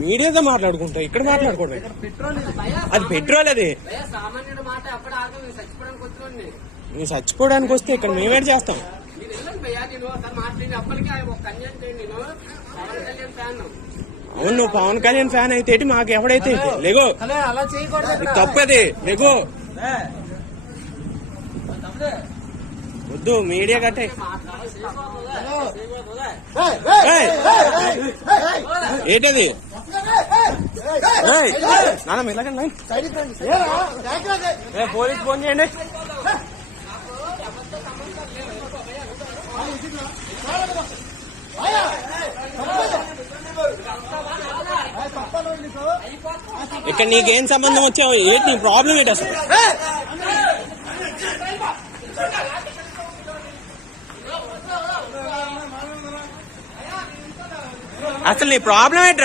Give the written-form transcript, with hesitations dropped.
మీడియాతో మాట్లాడుకుంటా, ఇక్కడ మాట్లాడుకోండి. అది పెట్రోల్, అది నువ్వు చచ్చిపోవడానికి వస్తే ఇక్కడ మేమేం చేస్తాం? అవును, నువ్వు పవన్ కళ్యాణ్ ఫ్యాన్ అయితే మాకు ఎవడైతే లేగో, తప్పది లేగో. వద్దు మీడియా కట్టే. ఏంటది నాన్న ఇలాగండి, పోలీస్ ఫోన్ చేయండి. ఇక్కడ నీకేం సంబంధం వచ్చావు? ఏంటి నీ ప్రాబ్లం ఏంటి అసలు? అసలు నీ ప్రాబ్లం ఏంటి?